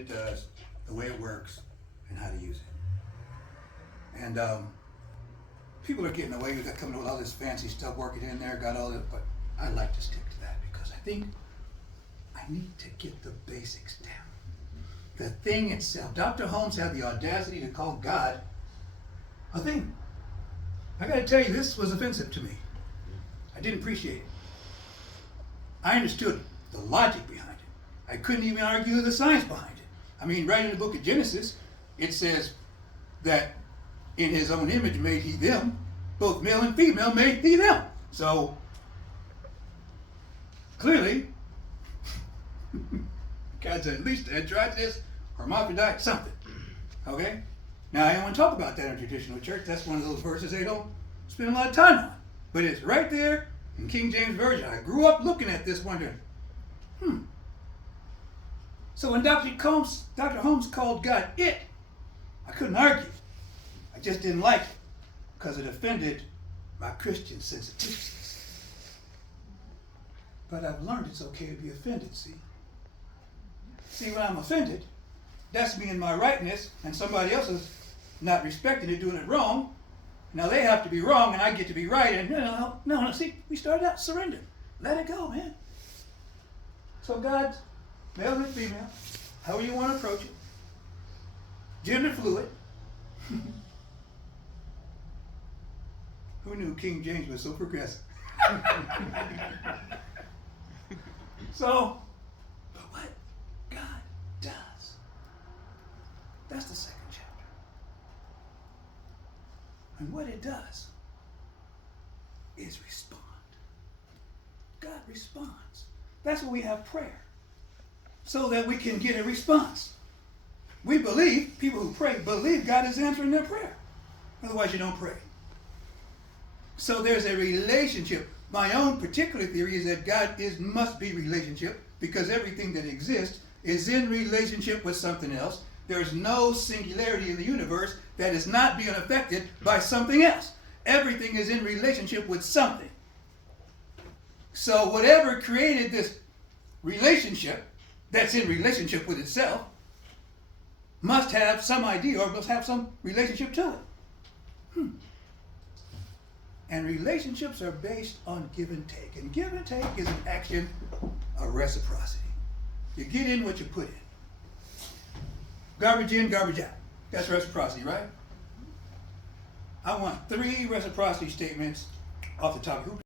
it does, the way it works, and how to use it. And people are getting away with that, coming up with all this fancy stuff, working in there, got all that, but I like to stick to that because I think I need to get the basics down. The thing itself. Dr. Holmes had the audacity to call God a thing. I gotta tell you, this was offensive to me. I didn't appreciate it. I understood the logic behind it. I couldn't even argue the science behind it. I mean, right in the book of Genesis, it says that in his own image made he them, both male and female made he them. So, clearly, God's at least androgynous, hermaphrodite, something. Okay? Now, I don't want to talk about that in traditional church. That's one of those verses they don't spend a lot of time on. But it's right there in King James Version. I grew up looking at this wondering, So when Dr. Holmes called God it, I couldn't argue. I just didn't like it because it offended my Christian sensitivities. But I've learned it's okay to be offended, see? See, when I'm offended, that's me in my rightness, and somebody else is not respecting it, doing it wrong. Now they have to be wrong, and I get to be right, and no, see, we started out surrender. Let it go, man. So God's male and female, however you want to approach it, gender fluid. Who knew King James was so progressive? So, but what God does, that's the second chapter. And what it does is respond. God responds. That's why we have prayer, so that we can get a response. We believe, people who pray, believe God is answering their prayer. Otherwise you don't pray. So there's a relationship. My own particular theory is that God must be relationship, because everything that exists is in relationship with something else. There's no singularity in the universe that is not being affected by something else. Everything is in relationship with something. So whatever created this relationship that's in relationship with itself must have some idea or must have some relationship to it. And relationships are based on give and take. And give and take is an action of reciprocity. You get in what you put in. Garbage in, garbage out. That's reciprocity, right? I want 3 reciprocity statements off the top.